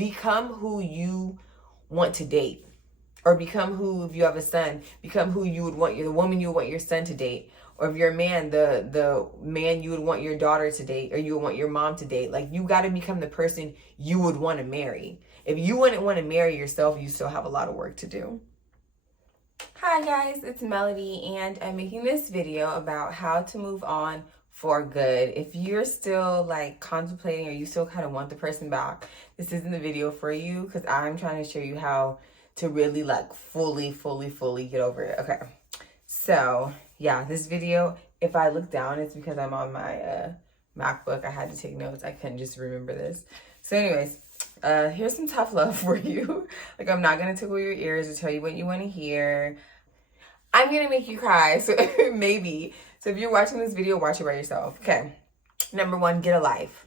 become who you want to date. Or become who, if you have a son, become who you would want the woman you would want your son to date. Or if you're a man, the man you would want your daughter to date, or you would want your mom to date. Like, you got to become the person you would want to marry. If you wouldn't want to marry yourself, you still have a lot of work to do. Hi guys, it's Melody, and I'm making this video about how to move on for good. If you're still like contemplating, or you still kind of want the person back, this isn't the video for you, because I'm trying to show you how to really like fully get over it. Okay, so yeah, this video, if I look down, it's because I'm on my MacBook. I had to take notes. I couldn't just remember this. So anyways, here's some tough love for you. Like, I'm not gonna tickle your ears or tell you what you want to hear. I'm gonna make you cry, so maybe. So if you're watching this video, watch it by yourself. Okay, number one, get a life.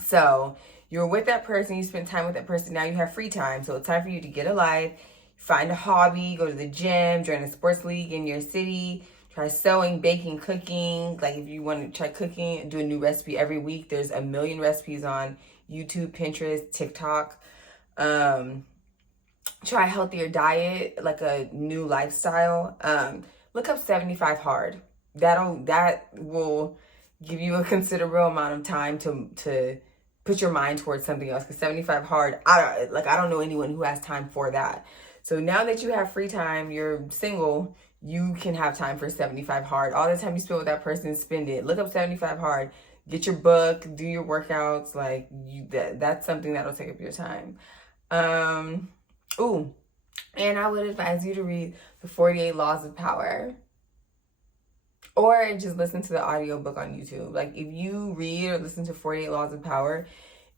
So you're with that person, you spend time with that person, now you have free time. So it's time for you to get a life, find a hobby, go to the gym, join a sports league in your city, try sewing, baking, cooking. Like, if you want to try cooking, do a new recipe every week. There's a million recipes on YouTube, Pinterest, TikTok. Try a healthier diet, like a new lifestyle. Look up 75 Hard. That will give you a considerable amount of time to put your mind towards something else. Because 75 Hard, I don't know anyone who has time for that. So now that you have free time, you're single, you can have time for 75 Hard. All the time you spend with that person, spend it. Look up 75 Hard. Get your book, do your workouts. Like, that's something that'll take up your time. Ooh, and I would advise you to read the 48 Laws of Power. Or just listen to the audiobook on YouTube. Like, if you read or listen to 48 Laws of Power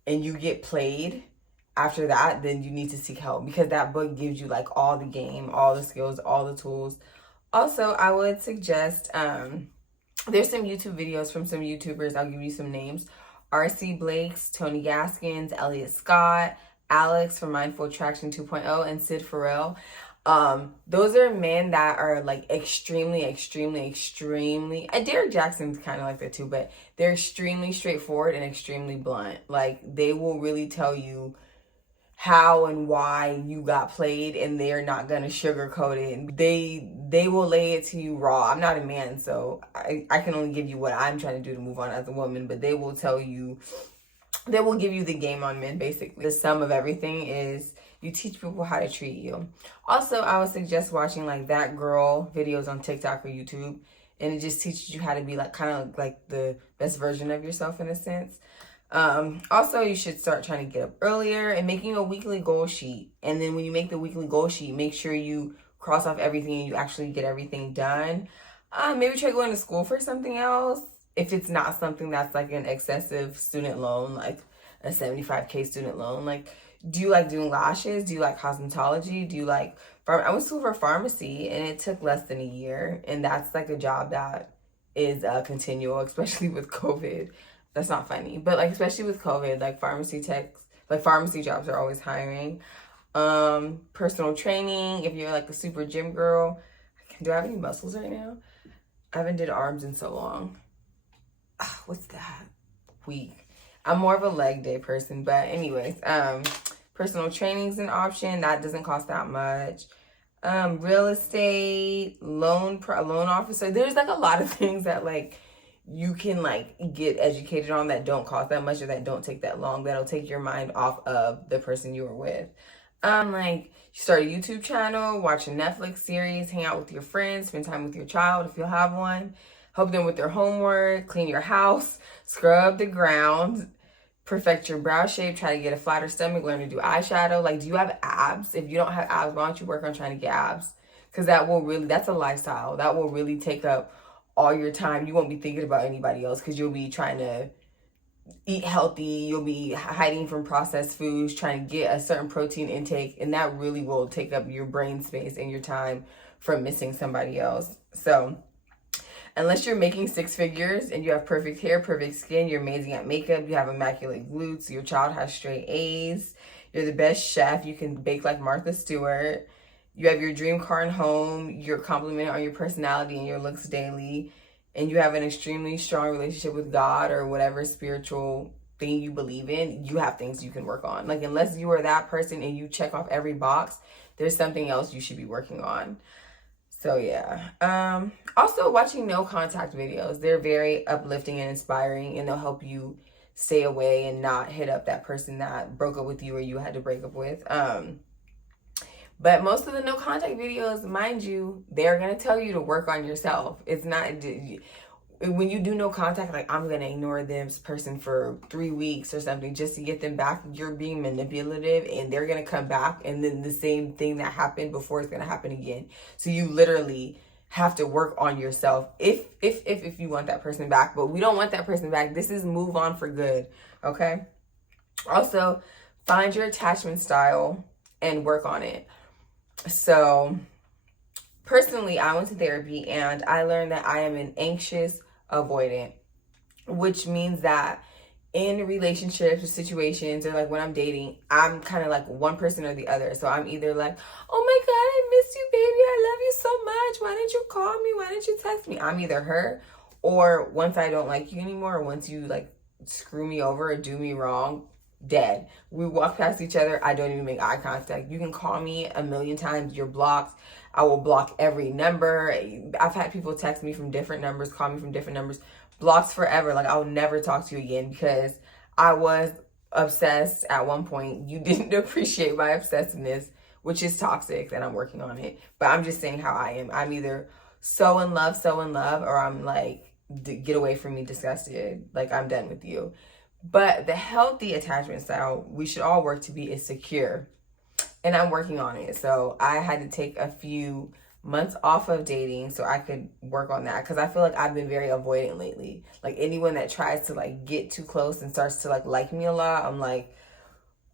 and you get played after that, then you need to seek help, because that book gives you like all the game, all the skills, all the tools. Also, I would suggest, there's some YouTube videos from some YouTubers. I'll give you some names. R.C. Blakes, Tony Gaskins, Elliot Scott, Alex from Mindful Attraction 2.0, and Sid Farrell. Those are men that are like extremely, Derek Jackson's kind of like that too, but they're extremely straightforward and extremely blunt. Like, they will really tell you how and why you got played, and they're not gonna sugarcoat it. They will lay it to you raw. I'm not a man, so I can only give you what I'm trying to do to move on as a woman, but they will tell you, they will give you the game on men, basically. The sum of everything is you teach people how to treat you. Also, I would suggest watching like That Girl videos on TikTok or YouTube, and it just teaches you how to be like kind of like the best version of yourself in a sense. Also, you should start trying to get up earlier and making a weekly goal sheet. And then when you make the weekly goal sheet, make sure you cross off everything and you actually get everything done. Maybe try going to school for something else. If it's not something that's like an excessive student loan, like a 75K student loan. Like, do you like doing lashes? Do you like cosmetology? Do you like I went to school for pharmacy, and it took less than a year. And that's like a job that is continual, especially with COVID. That's not funny, but like, especially with COVID, like pharmacy techs, like pharmacy jobs are always hiring. Personal training, if you're like a super gym girl. Do I have any muscles right now? I haven't did arms in so long. What's that? Weak. I'm more of a leg day person, but anyways, personal training is an option. That doesn't cost that much. Real estate, loan officer. There's like a lot of things that like you can like get educated on that don't cost that much, or that don't take that long, that'll take your mind off of the person you were with. Like, you start a YouTube channel, watch a Netflix series, hang out with your friends, spend time with your child if you'll have one, help them with their homework, clean your house, scrub the ground, perfect your brow shape, try to get a flatter stomach, learn to do eyeshadow. Like, do you have abs? If you don't have abs, why don't you work on trying to get abs? Because that's a lifestyle. That will really take up all your time. You won't be thinking about anybody else, because you'll be trying to eat healthy. You'll be hiding from processed foods, trying to get a certain protein intake, and that really will take up your brain space and your time from missing somebody else. So unless you're making six figures and you have perfect hair, perfect skin, you're amazing at makeup, you have immaculate glutes, your child has straight A's, you're the best chef, you can bake like Martha Stewart, you have your dream car and home, you're complimented on your personality and your looks daily, and you have an extremely strong relationship with God or whatever spiritual thing you believe in, you have things you can work on. Like, unless you are that person and you check off every box, there's something else you should be working on. So yeah. Also, watching no contact videos, they're very uplifting and inspiring, and they'll help you stay away and not hit up that person that broke up with you or you had to break up with. But most of the no contact videos, mind you, they're going to tell you to work on yourself. It's not, when you do no contact, like, I'm going to ignore this person for 3 weeks or something just to get them back, you're being manipulative, and they're going to come back, and then the same thing that happened before is going to happen again. So you literally have to work on yourself if you want that person back. But we don't want that person back. This is move on for good, okay? Also, find your attachment style and work on it. So personally, I went to therapy and I learned that I am an anxious avoidant, which means that in relationships or situations, or like when I'm dating, I'm kind of like one person or the other. So I'm either like, oh my God, I miss you, baby. I love you so much. Why didn't you call me? Why didn't you text me? I'm either her, or once I don't like you anymore, or once you like screw me over or do me wrong, dead. We walk past each other, I don't even make eye contact. You can call me a million times, you're blocked. I will block every number. I've had people text me from different numbers, call me from different numbers. Blocked forever. Like, I will never talk to you again because I was obsessed at one point. You didn't appreciate my obsessiveness, which is toxic, and I'm working on it. But I'm just saying how I am. I'm either so in love, or I'm like, get away from me, disgusted. Like, I'm done with you. But the healthy attachment style we should all work to be is secure. And I'm working on it. So I had to take a few months off of dating so I could work on that, because I feel like I've been very avoidant lately. Like, anyone that tries to like get too close and starts to like me a lot, I'm like,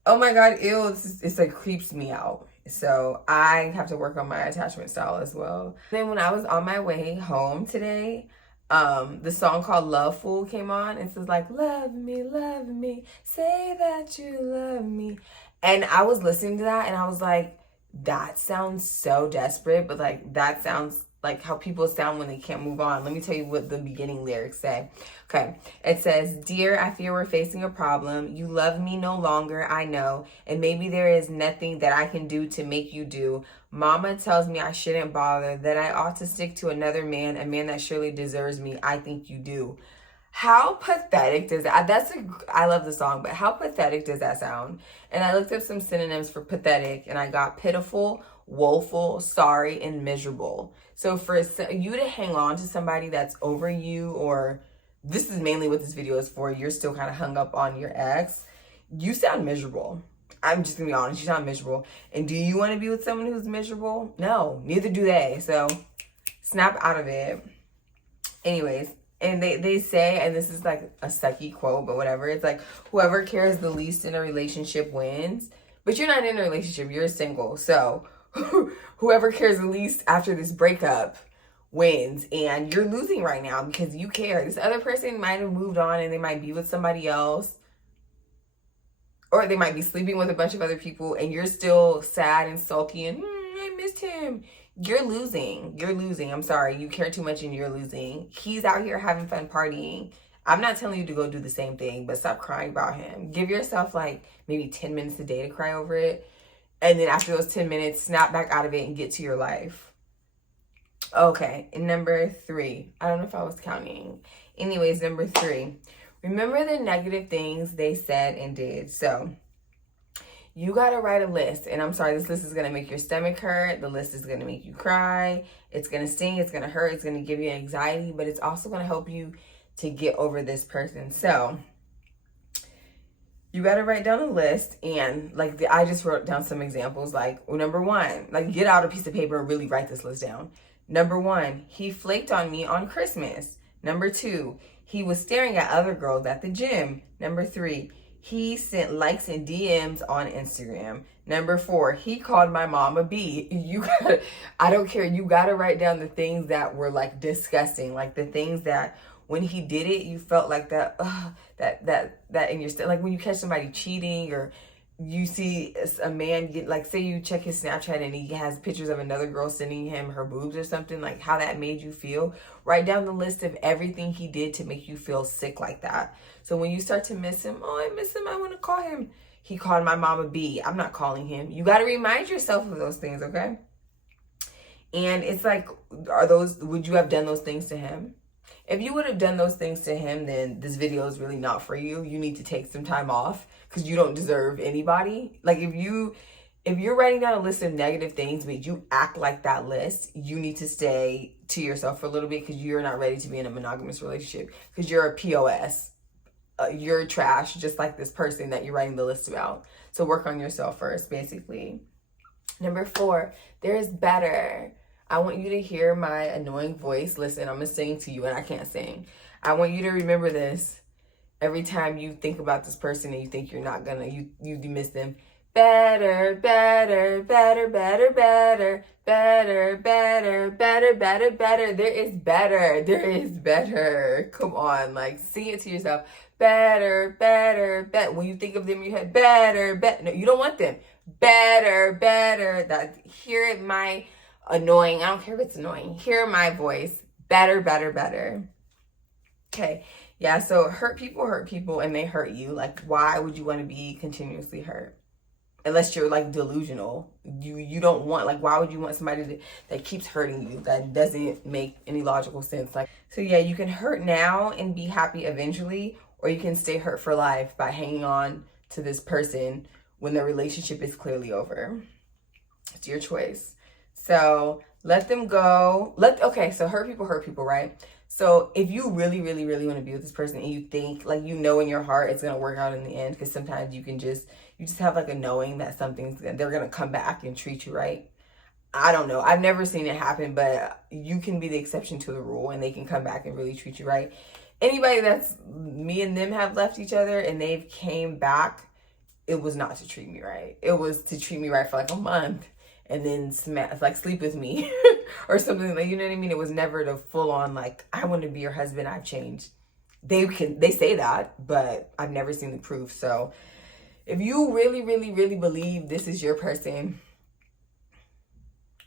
oh my God, ew, it's like creeps me out. So I have to work on my attachment style as well. Then when I was on my way home today, the song called Love Fool came on, and it says like, love me, say that you love me. And I was listening to that and I was like, that sounds so desperate, but like, that sounds like how people sound when they can't move on. Let me tell you what the beginning lyrics say. Okay, it says, dear, I fear we're facing a problem. You love me no longer, I know. And maybe there is nothing that I can do to make you do. Mama tells me I shouldn't bother, that I ought to stick to another man, a man that surely deserves me. I think you do. How pathetic does that, I love the song, but how pathetic does that sound? And I looked up some synonyms for pathetic, and I got pitiful, woeful, sorry, and miserable. So for you to hang on to somebody that's over you, or this is mainly what this video is for, you're still kind of hung up on your ex, you sound miserable. I'm just gonna be honest, you sound miserable. And do you want to be with someone who's miserable? No, neither do they. So snap out of it. Anyways, and they say, and this is like a sucky quote, but whatever, it's like, whoever cares the least in a relationship wins. But you're not in a relationship, you're single. So whoever cares the least after this breakup wins, and you're losing right now because you care. This other person might have moved on and they might be with somebody else, or they might be sleeping with a bunch of other people, and you're still sad and sulky and I missed him. You're losing. I'm sorry. You care too much and you're losing. He's out here having fun partying. I'm not telling you to go do the same thing, but stop crying about him. Give yourself like maybe 10 minutes a day to cry over it. And then after those 10 minutes, snap back out of it and get to your life. Okay, and number 3. I don't know if I was counting. Anyways, number 3. Remember the negative things they said and did. So you got to write a list. And I'm sorry, this list is going to make your stomach hurt. The list is going to make you cry. It's going to sting. It's going to hurt. It's going to give you anxiety. But it's also going to help you to get over this person. So you got to write down a list. And like I just wrote down some examples. Like, number 1, like get out a piece of paper and really write this list down. Number 1, he flaked on me on Christmas. Number 2, he was staring at other girls at the gym. Number 3, he sent likes and DMs on Instagram. Number 4, he called my mom a B. I don't care. You gotta write down the things that were like disgusting, like the things that when he did it, you felt like that in your like when you catch somebody cheating, or you see a man get, like, say you check his Snapchat and he has pictures of another girl sending him her boobs or something, like how that made you feel. Write down the list of everything he did to make you feel sick like that. So when you start to miss him, oh, I miss him, I want to call him. He called my mom a B. I'm not calling him. You got to remind yourself of those things, okay? And it's like, would you have done those things to him? If you would have done those things to him, then this video is really not for you. You need to take some time off because you don't deserve anybody. Like, if you're writing down a list of negative things, but you act like that list, you need to stay to yourself for a little bit because you're not ready to be in a monogamous relationship because you're a POS. You're trash, just like this person that you're writing the list about. So work on yourself first, basically. Number 4, there is better. I want you to hear my annoying voice. Listen, I'm going to sing to you and I can't sing. I want you to remember this every time you think about this person and you think you're not gonna, you miss them. Better, better, better, better, better, better, better, better, better, better. There is better. There is better. Come on, like, sing it to yourself. Better, better, better. When you think of them in your head, better, better. No, you don't want them. Better, better. That, hear it, my annoying, I don't care if it's annoying, hear my voice. Better, better, better. Okay, yeah, so hurt people and they hurt you. Like, why would you want to be continuously hurt? Unless you're like delusional. You don't want, like, why would you want somebody that keeps hurting you? That doesn't make any logical sense. Like, so yeah, you can hurt now and be happy eventually, or you can stay hurt for life by hanging on to this person when the relationship is clearly over. It's your choice. So let them go. Okay, so hurt people, right? So if you really, really, really want to be with this person and you think, like, you know in your heart it's going to work out in the end, because sometimes you just have like a knowing that they're going to come back and treat you right. I don't know. I've never seen it happen, but you can be the exception to the rule and they can come back and really treat you right. Anybody that's, me and them have left each other and they've came back, it was not to treat me right. It was to treat me right for like a month and then sleep with me or something, like, you know what I mean? It was never the full on, like, I want to be your husband, I've changed. They say that, but I've never seen the proof. So if you really, really, really believe this is your person,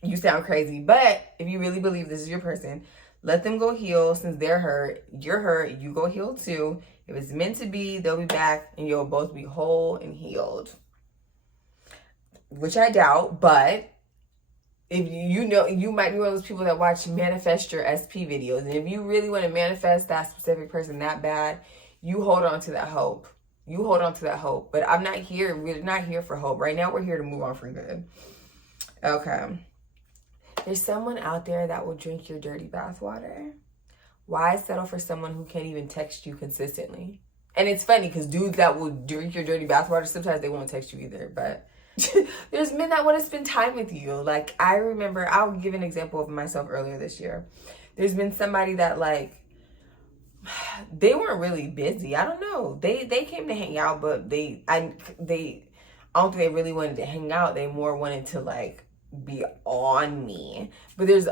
you sound crazy, but if you really believe this is your person, let them go heal. Since they're hurt, you're hurt, you go heal too. If it's meant to be, they'll be back and you'll both be whole and healed. Which I doubt, but if you might be one of those people that watch Manifest Your SP videos. And if you really want to manifest that specific person that bad, you hold on to that hope. You hold on to that hope. But we're not here for hope. Right now, we're here to move on for good. Okay. There's someone out there that will drink your dirty bathwater. Why settle for someone who can't even text you consistently? And it's funny because dudes that will drink your dirty bathwater, sometimes they won't text you either, but there's men that want to spend time with you. Like, I remember, I'll give an example of myself earlier this year. There's been somebody that, like, they weren't really busy. I don't know. They came to hang out, but I don't think they really wanted to hang out. They more wanted to, like, be on me. But there's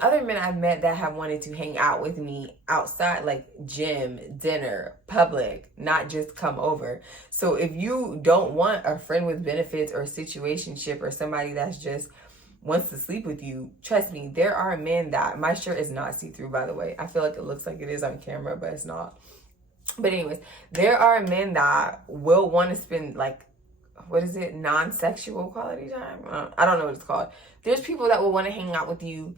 other men I've met that have wanted to hang out with me outside, like gym, dinner, public, not just come over. So if you don't want a friend with benefits or a situationship or somebody that's just wants to sleep with you, trust me, there are men that, my shirt is not see-through, by the way. I feel like it looks like it is on camera, but it's not. But anyways, there are men that will want to spend, like, what is it? Non-sexual quality time? I don't know what it's called. There's people that will want to hang out with you,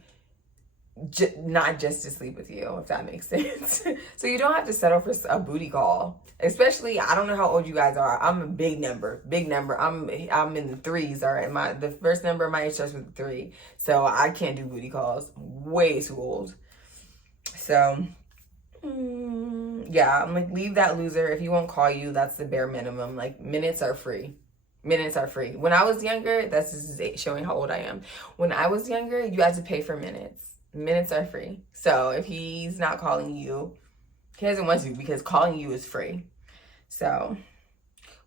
not just to sleep with you, if that makes sense. So you don't have to settle for a booty call. Especially, I don't know how old you guys are. I'm a big number. I'm in the 3s. All right, the first number of my age starts with 3. So I can't do booty calls. Way too old. So yeah, I'm like, leave that loser. If he won't call you, that's the bare minimum. Like, minutes are free. Minutes are free. When I was younger, that's just showing how old I am. When I was younger, you had to pay for minutes. Minutes are free. So if he's not calling you, he doesn't want to, because calling you is free. So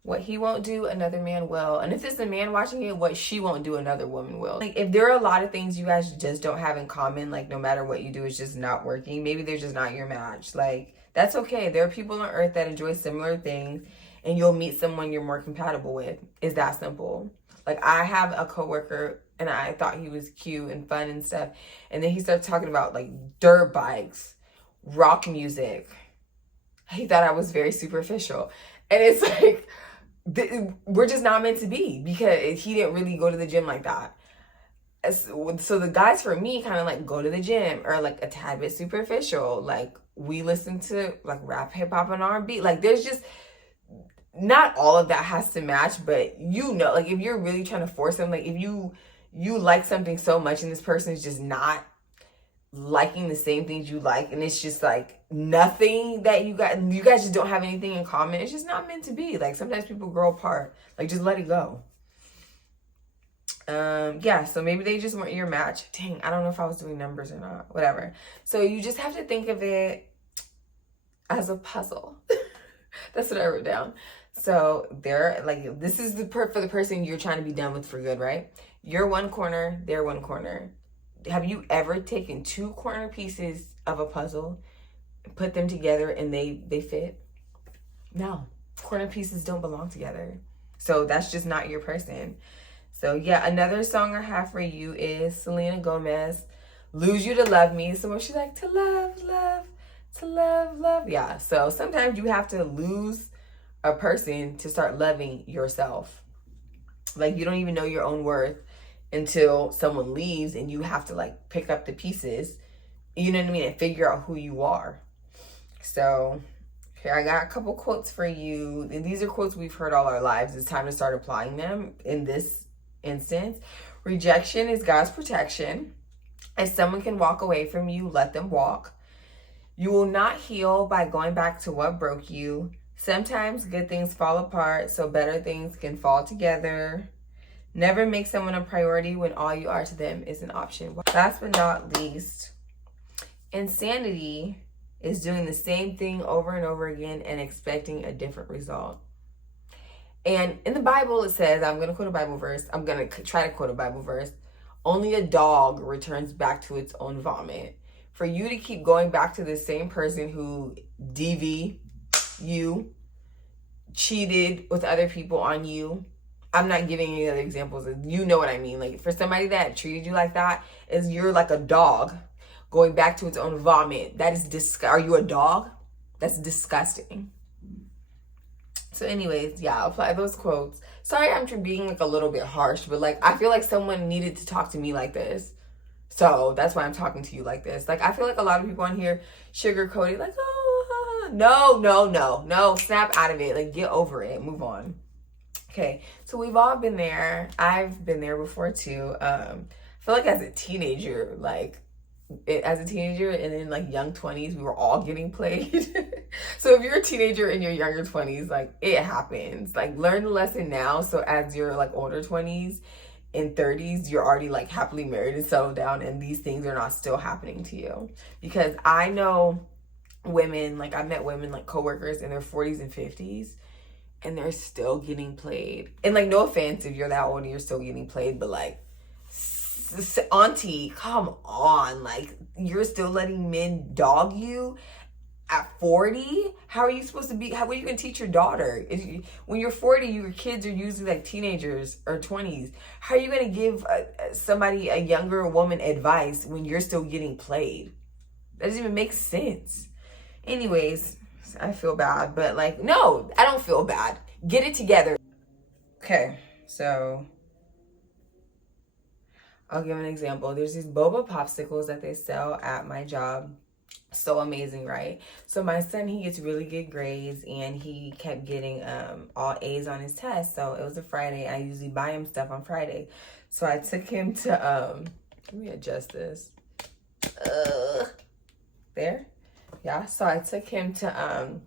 what he won't do, another man will. And if it's a man watching it, what she won't do, another woman will. Like, if there are a lot of things you guys just don't have in common, like, no matter what you do, it's just not working. Maybe they're just not your match. Like, that's okay. There are people on earth that enjoy similar things. and you'll meet someone you're more compatible with. It's that simple. Like, I have a coworker, and I thought he was cute and fun and stuff, and then he started talking about like dirt bikes, rock music. He thought I was very superficial, and it's like, we're just not meant to be, because he didn't really go to the gym like that. So the guys for me kind of like go to the gym, or like a tad bit superficial. Like, we listen to like rap, hip hop, and R&B. Like, there's just not all of that has to match, but like, if you're really trying to force them, like if you like something so much and this person is just not liking the same things you like, and it's just like nothing that you guys just don't have anything in common, it's just not meant to be. Like, sometimes people grow apart. Like, just let it go. Yeah, so maybe they just weren't your match. Dang, I don't know if I was doing numbers or not. Whatever. So you just have to think of it as a puzzle. That's what I wrote down. So they're like, this is for the person you're trying to be done with for good, right? You're one corner, they're one corner. Have you ever taken two corner pieces of a puzzle, put them together, and they fit? No. Corner pieces don't belong together. So that's just not your person. So yeah, another song I have for you is Selena Gomez, Lose You to Love Me. So when she's like, to love, love, to love, love. Yeah, so sometimes you have to lose a person to start loving yourself. Like, you don't even know your own worth until someone leaves, and you have to like pick up the pieces, you know what I mean, and figure out who you are. So here, I got a couple quotes for you. And these are quotes we've heard all our lives. It's time to start applying them in this instance. Rejection is God's protection. If someone can walk away from you, let them walk. You will not heal by going back to what broke you. Sometimes good things fall apart, so better things can fall together. Never make someone a priority when all you are to them is an option. Last but not least, insanity is doing the same thing over and over again and expecting a different result. And in the Bible, it says, I'm going to quote a Bible verse. I'm going to try to quote a Bible verse. Only a dog returns back to its own vomit. For you to keep going back to the same person who DV you, cheated with other people on you. I'm not giving any other examples. You know what I mean. Like, for somebody that treated you like that, is you're like a dog going back to its own vomit. That is Are you a dog? That's disgusting. So anyways, yeah, apply those quotes. Sorry, I'm being like a little bit harsh, but like, I feel like someone needed to talk to me like this. So that's why I'm talking to you like this. Like, I feel like a lot of people on here sugarcoat it, like, oh, no, snap out of it. Like, get over it, move on. Okay, so we've all been there. I've been there before too. I feel like as a teenager, and in like young 20s, we were all getting played. So if you're a teenager in your younger 20s, like, it happens. Like, learn the lesson now, so as you're like older 20s and 30s, you're already like happily married and settled down, and these things are not still happening to you. Because I know women, like, I've met women, like coworkers in their 40s and 50s, and they're still getting played. And like, no offense if you're that old and you're still getting played, but like, auntie, come on. Like, you're still letting men dog you at 40? How are you supposed to be? What are you going to teach your daughter? When you're 40, your kids are usually like teenagers or 20s. How are you going to give somebody, a younger woman, advice when you're still getting played? That doesn't even make sense. Anyways, I feel bad, but like, no, I don't feel bad. Get it together. Okay, so I'll give an example. There's these boba popsicles that they sell at my job. So amazing, right? So my son, he gets really good grades, and he kept getting all A's on his test. So it was a Friday. I usually buy him stuff on Friday. So I took him to let me adjust this. There. Yeah. So I took him to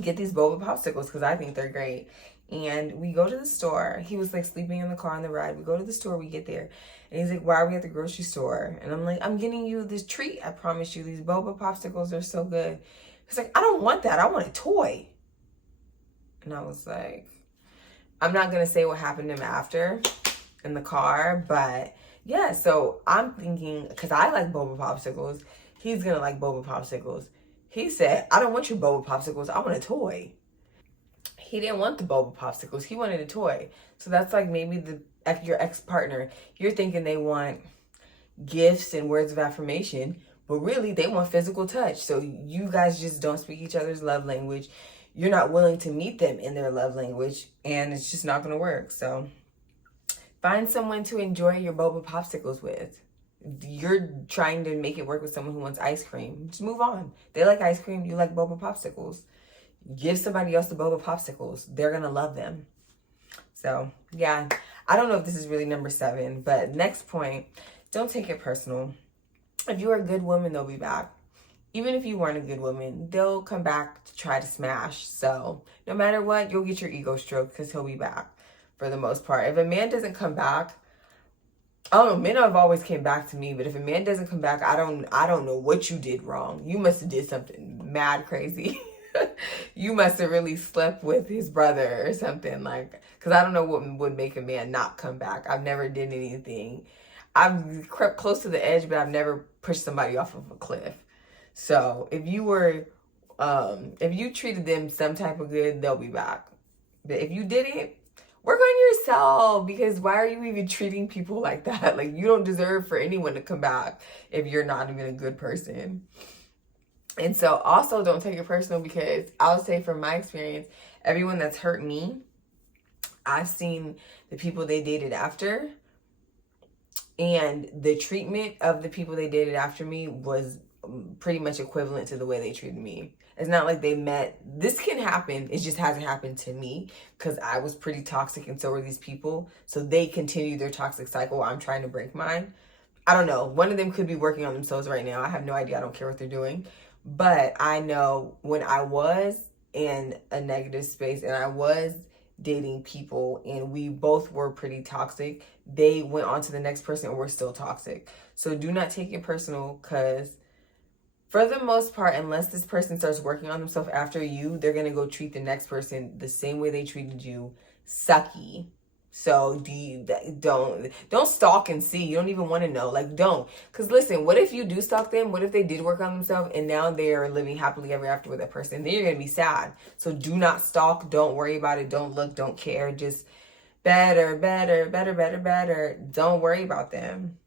get these boba popsicles because I think they're great. And we go to the store. He was like sleeping in the car on the ride. We go to the store, we get there. And he's like, why are we at the grocery store? And I'm like, I'm getting you this treat. I promise you, these boba popsicles are so good. He's like, I don't want that. I want a toy. And I was like, I'm not going to say what happened to him after in the car. But yeah, so I'm thinking, because I like boba popsicles, he's going to like boba popsicles. He said, I don't want your boba popsicles. I want a toy. he didn't want the boba popsicles. He wanted a toy. So that's like maybe your ex-partner. You're thinking they want gifts and words of affirmation, but really they want physical touch. So you guys just don't speak each other's love language. You're not willing to meet them in their love language, and it's just not going to work. So find someone to enjoy your boba popsicles with. You're trying to make it work with someone who wants ice cream. Just move on. They like ice cream. You like boba popsicles. Give somebody else the boba popsicles. They're going to love them. So, yeah. I don't know if this is really number 7, but next point, don't take it personal. If you're a good woman, they'll be back. Even if you weren't a good woman, they'll come back to try to smash. So, no matter what, you'll get your ego stroked because he'll be back for the most part. If a man doesn't come back, I don't know, men have always came back to me, but if a man doesn't come back, I don't know what you did wrong. You must have did something mad crazy. You must have really slept with his brother or something, like, because I don't know what would make a man not come back. I've never did anything. I've crept close to the edge, but I've never pushed somebody off of a cliff. So if you treated them some type of good, they'll be back. But if you didn't, work on yourself, because why are you even treating people like that? Like, you don't deserve for anyone to come back if you're not even a good person. And so also don't take it personal, because I'll say from my experience, everyone that's hurt me, I've seen the people they dated after, and the treatment of the people they dated after me was pretty much equivalent to the way they treated me. It's not like they met. This can happen. It just hasn't happened to me because I was pretty toxic and so were these people. So they continue their toxic cycle. I'm trying to break mine. I don't know. One of them could be working on themselves right now. I have no idea. I don't care what they're doing. But I know when I was in a negative space and I was dating people and we both were pretty toxic, they went on to the next person and we're still toxic. So do not take it personal, because for the most part, unless this person starts working on themselves after you, they're going to go treat the next person the same way they treated you, sucky. So don't stalk and see. You don't even want to know. Like, don't. Because listen, what if you do stalk them? What if they did work on themselves and now they're living happily ever after with that person? Then you're going to be sad. So do not stalk. Don't worry about it. Don't look. Don't care. Just better. Don't worry about them.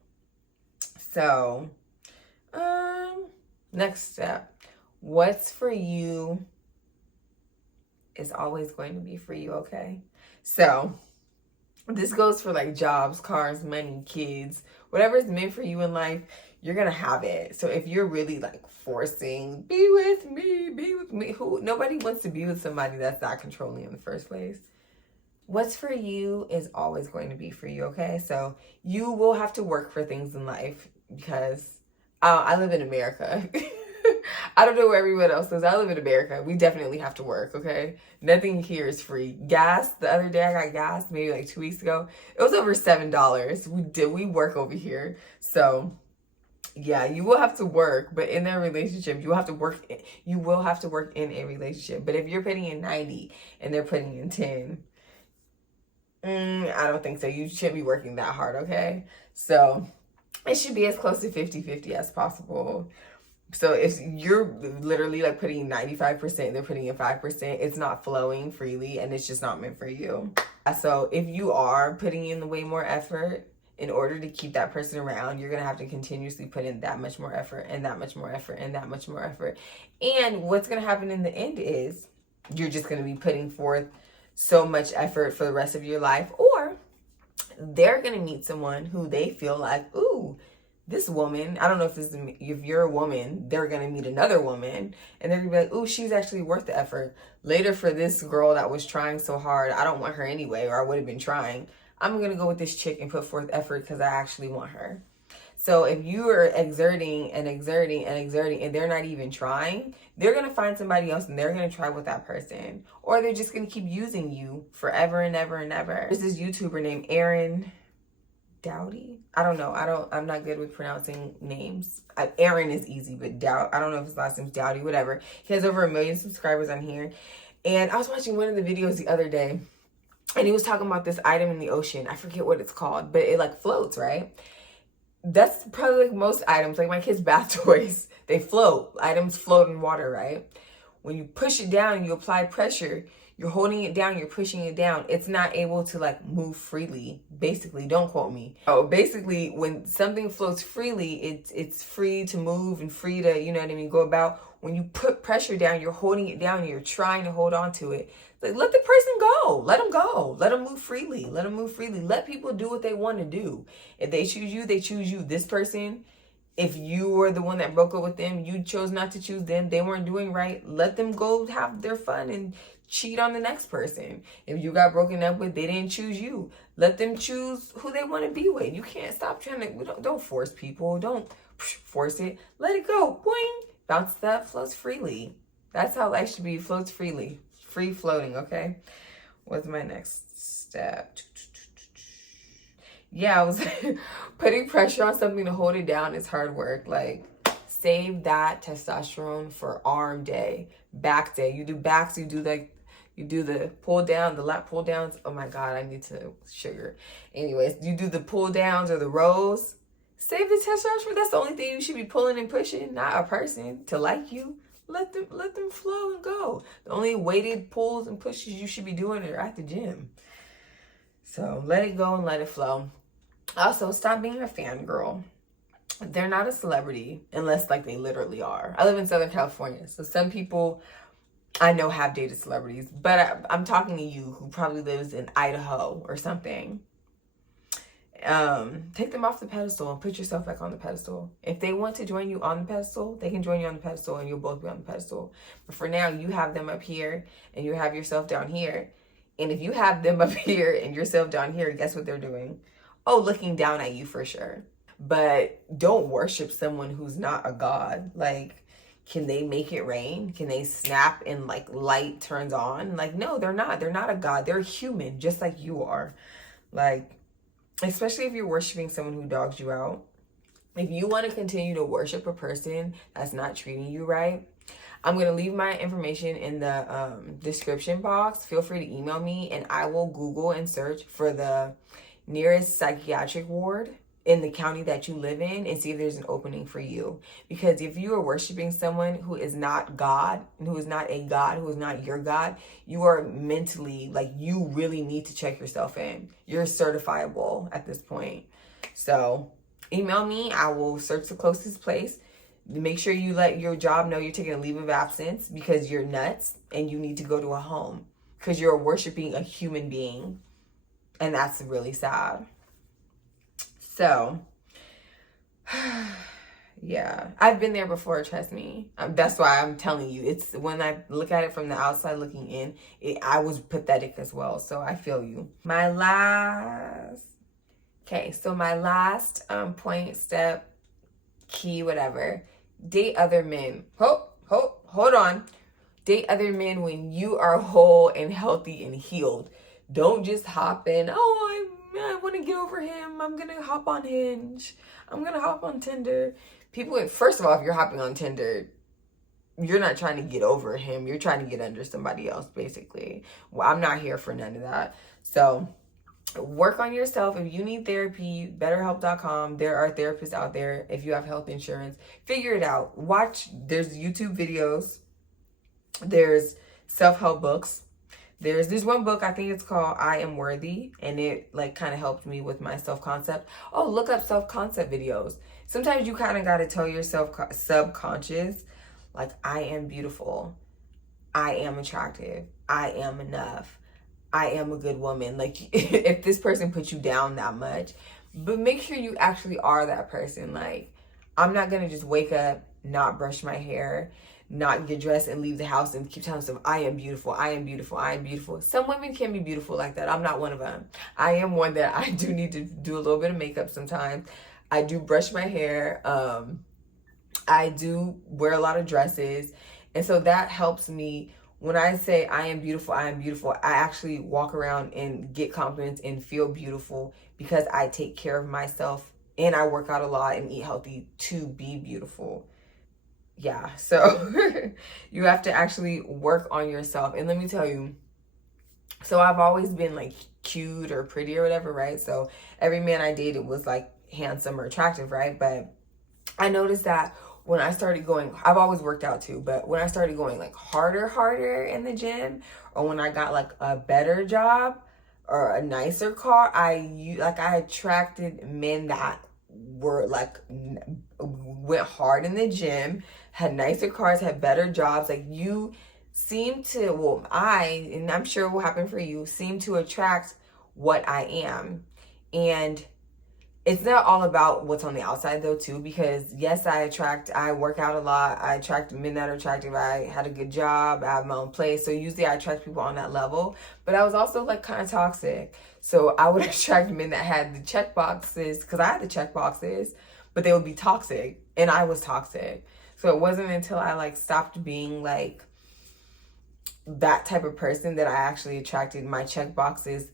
So, next step. What's for you is always going to be for you, okay? So, this goes for like jobs, cars, money, kids, whatever's meant for you in life, you're going to have it. So if you're really like forcing, be with me, nobody wants to be with somebody that's not controlling in the first place. What's for you is always going to be for you, okay? So you will have to work for things in life, because I live in America. I don't know where everyone else lives. I live in America. We definitely have to work, okay? Nothing here is free. Gas, the other day I got gas, maybe like 2 weeks ago. It was over $7. We work over here. So, yeah, you will have to work, but in that relationship, you will have to work in a relationship. But if you're putting in 90 and they're putting in 10, I don't think so. You shouldn't be working that hard, okay? So, it should be as close to 50-50 as possible. So if you're literally like putting 95%, they're putting in 5%, it's not flowing freely and it's just not meant for you. So if you are putting in way more effort in order to keep that person around, you're going to have to continuously put in that much more effort and that much more effort and that much more effort. And what's going to happen in the end is you're just going to be putting forth so much effort for the rest of your life, or they're going to meet someone who they feel like, ooh, this woman, I don't know if you're a woman, they're going to meet another woman and they're going to be like, ooh, she's actually worth the effort. Later, for this girl that was trying so hard, I don't want her anyway, or I would have been trying. I'm going to go with this chick and put forth effort because I actually want her. So if you are exerting and they're not even trying, they're going to find somebody else and they're going to try with that person. Or they're just going to keep using you forever and ever and ever. There's this YouTuber named Aaron Dowdy. I don't know. I'm not good with pronouncing names. Aaron is easy, but I don't know if his last name's Dowdy, whatever. He has over 1 million subscribers on here. And I was watching one of the videos the other day, and he was talking about this item in the ocean. I forget what it's called, but it like floats, right? That's probably like most items, like my kids' bath toys. They float. Items float in water, right? When you push it down and you apply pressure, You're holding it down, you're pushing it down. It's not able to like move freely. Basically, don't quote me. Oh, basically, when something floats freely, it's free to move and free to, you know what I mean, go about. When you put pressure down, you're holding it down and you're trying to hold on to it. Like, let the person go. Let them go. Let them move freely. Let them move freely. Let people do what they want to do. If they choose you, they choose you. This person, if you were the one that broke up with them, you chose not to choose them, they weren't doing right, let them go have their fun and cheat on the next person. If you got broken up with, they didn't choose you. Let them choose who they want to be with. You can't stop trying to, don't force people. Don't force it. Let it go. Boing. Bounce that flows freely. That's how life should be. Floats freely. Free floating, okay? What's my next step? Yeah, I was putting pressure on something to hold it down is hard work. Like, save that testosterone for arm day, back day. You do backs, you do the pull down, the lat pull downs. Oh my God, I need to sugar. Anyways, you do the pull downs or the rows. Save the testosterone. That's the only thing you should be pulling and pushing, not a person to like you. Let them flow and go. The only weighted pulls and pushes you should be doing are at the gym. So let it go and let it flow. Also, stop being a fangirl. They're not a celebrity unless like they literally are. I live in Southern California, so some people I know have dated celebrities, but I'm talking to you who probably lives in Idaho or something. Take them off the pedestal and put yourself back on the pedestal. If they want to join you on the pedestal, they can join you on the pedestal and you'll both be on the pedestal. But for now, you have them up here and you have yourself down here. And if you have them up here and yourself down here, guess what they're doing? Oh, looking down at you for sure. But don't worship someone who's not a god. Like, can they make it rain? Can they snap and like light turns on? Like, no, they're not. They're not a god. They're human, just like you are. Like, especially if you're worshiping someone who dogs you out. If you want to continue to worship a person that's not treating you right, I'm going to leave my information in the description box. Feel free to email me and I will Google and search for the nearest psychiatric ward in the county that you live in and see if there's an opening for you. Because if you are worshiping someone who is not God, who is not a God, who is not your God, you are mentally, like, you really need to check yourself in. You're certifiable at this point. So email me. I will search the closest place. Make sure you let your job know you're taking a leave of absence because you're nuts and you need to go to a home because you're worshiping a human being. And that's really sad. So, yeah, I've been there before, trust me. That's why I'm telling you. It's when I look at it from the outside looking in, I was pathetic as well. So I feel you. My last point, step, key, whatever. Date other men. Hold on. Date other men when you are whole and healthy and healed. Don't just hop in. Oh, I want to get over him. I'm going to hop on Hinge. I'm going to hop on Tinder. People, first of all, if you're hopping on Tinder, you're not trying to get over him. You're trying to get under somebody else, basically. Well, I'm not here for none of that. So work on yourself. If you need therapy, betterhelp.com. There are therapists out there. If you have health insurance, figure it out. There's YouTube videos. There's self-help books. There's one book, I think it's called I Am Worthy, and it like kind of helped me with my self-concept. Oh, look up self-concept videos. Sometimes you kind of got to tell yourself subconscious, like, I am beautiful. I am attractive. I am enough. I am a good woman. Like, if this person puts you down that much, but make sure you actually are that person. Like, I'm not going to just wake up, not brush my hair, not get dressed and leave the house and keep telling myself, I am beautiful, I am beautiful, I am beautiful. Some women can be beautiful like that. I'm not one of them. I am one that I do need to do a little bit of makeup sometimes. I do brush my hair. I do wear a lot of dresses. And so that helps me. When I say I am beautiful, I actually walk around and get confidence and feel beautiful because I take care of myself and I work out a lot and eat healthy to be beautiful. Yeah, so you have to actually work on yourself. And let me tell you, so I've always been like cute or pretty or whatever, right? So every man I dated was like handsome or attractive, right? But I noticed that when I started going, I've always worked out too, but when I started going like harder in the gym, or when I got like a better job or a nicer car, I attracted men that were like went hard in the gym, had nicer cars, had better jobs. Like you seem to, well, and I'm sure it will happen for you, seem to attract what I am. And it's not all about what's on the outside though too, because yes, I work out a lot, I attract men that are attractive, I had a good job, I have my own place, so usually I attract people on that level. But I was also like kind of toxic, so I would attract men that had the check boxes, because I had the check boxes, but they would be toxic, and I was toxic. So it wasn't until I like stopped being like that type of person that I actually attracted my check boxes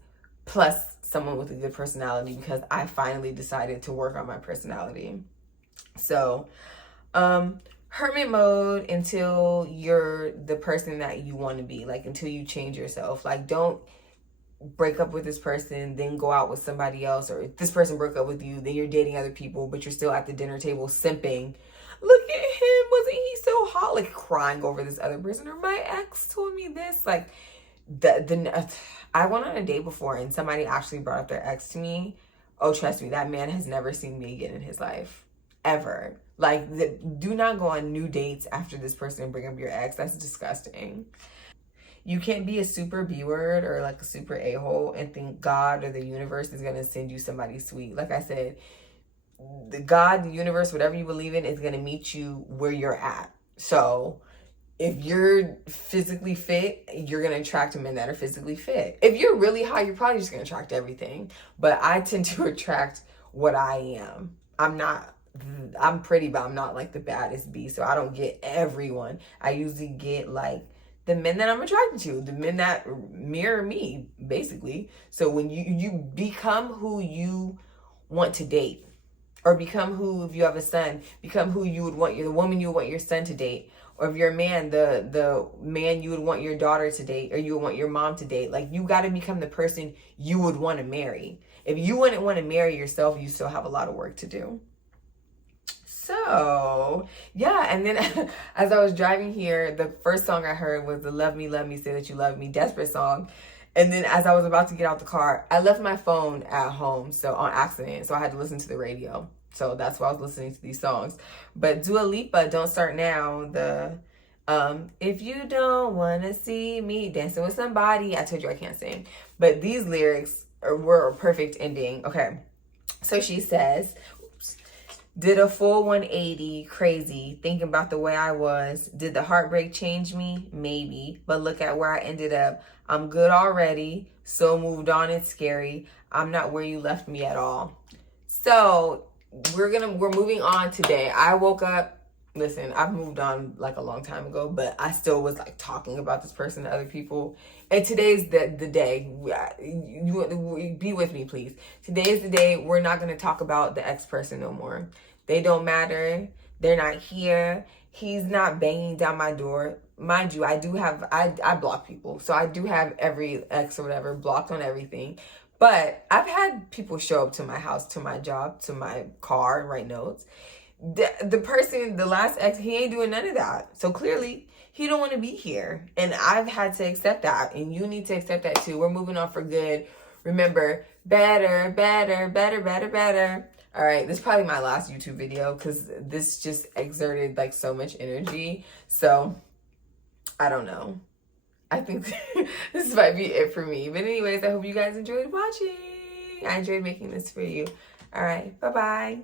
plus someone with a good personality, because I finally decided to work on my personality. So, hermit mode until you're the person that you want to be, like until you change yourself. Like, don't break up with this person, then go out with somebody else, or if this person broke up with you, then you're dating other people, but you're still at the dinner table simping. Look at him, wasn't he so hot? Like crying over this other person, or my ex told me this. Like, I went on a date before and somebody actually brought up their ex to me. Oh, trust me, that man has never seen me again in his life, ever. Like, do not go on new dates after this person and bring up your ex. That's disgusting. You can't be a super B-word or like a super a-hole and think God or the universe is going to send you somebody sweet. Like I said, the God, the universe, whatever you believe in, is going to meet you where you're at. So if you're physically fit, you're going to attract men that are physically fit. If you're really high, you're probably just going to attract everything. But I tend to attract what I am. I'm pretty, but I'm not like the baddest bee. So I don't get everyone. I usually get like the men that I'm attracted to, the men that mirror me, basically. So when you become who you want to date, or become who, if you have a son, become who you would want the woman you would want your son to date. Or if you're a man, the man you would want your daughter to date, or you would want your mom to date. Like, you got to become the person you would want to marry. If you wouldn't want to marry yourself, you still have a lot of work to do. So, yeah. And then as I was driving here, the first song I heard was the Love Me, Say That You Love Me, Desperate song. And then as I was about to get out the car, I left my phone at home, so on accident. So I had to listen to the radio. So that's why I was listening to these songs. But Dua Lipa, Don't Start Now, the if you don't want to see me dancing with somebody. I told you I can't sing. But these lyrics were a perfect ending. Okay. So she says, did a full 180, crazy, thinking about the way I was. Did the heartbreak change me? Maybe. But look at where I ended up. I'm good already. So moved on, it's scary. I'm not where you left me at all. So we're moving on today. I woke up, listen, I've moved on like a long time ago, but I still was like talking about this person to other people. And today's the day. You be with me, please. Today is the day we're not going to talk about the ex person no more. They don't matter. They're not here. He's not banging down my door. Mind you, I block people. So I do have every ex or whatever blocked on everything. But I've had people show up to my house, to my job, to my car, and write notes. The person, the last ex, he ain't doing none of that. So clearly, he don't want to be here. And I've had to accept that. And you need to accept that too. We're moving on for good. Remember, better, better, better, better, better. All right, this is probably my last YouTube video because this just exerted like so much energy. So, I don't know. I think this might be it for me. But anyways, I hope you guys enjoyed watching. I enjoyed making this for you. All right, bye-bye.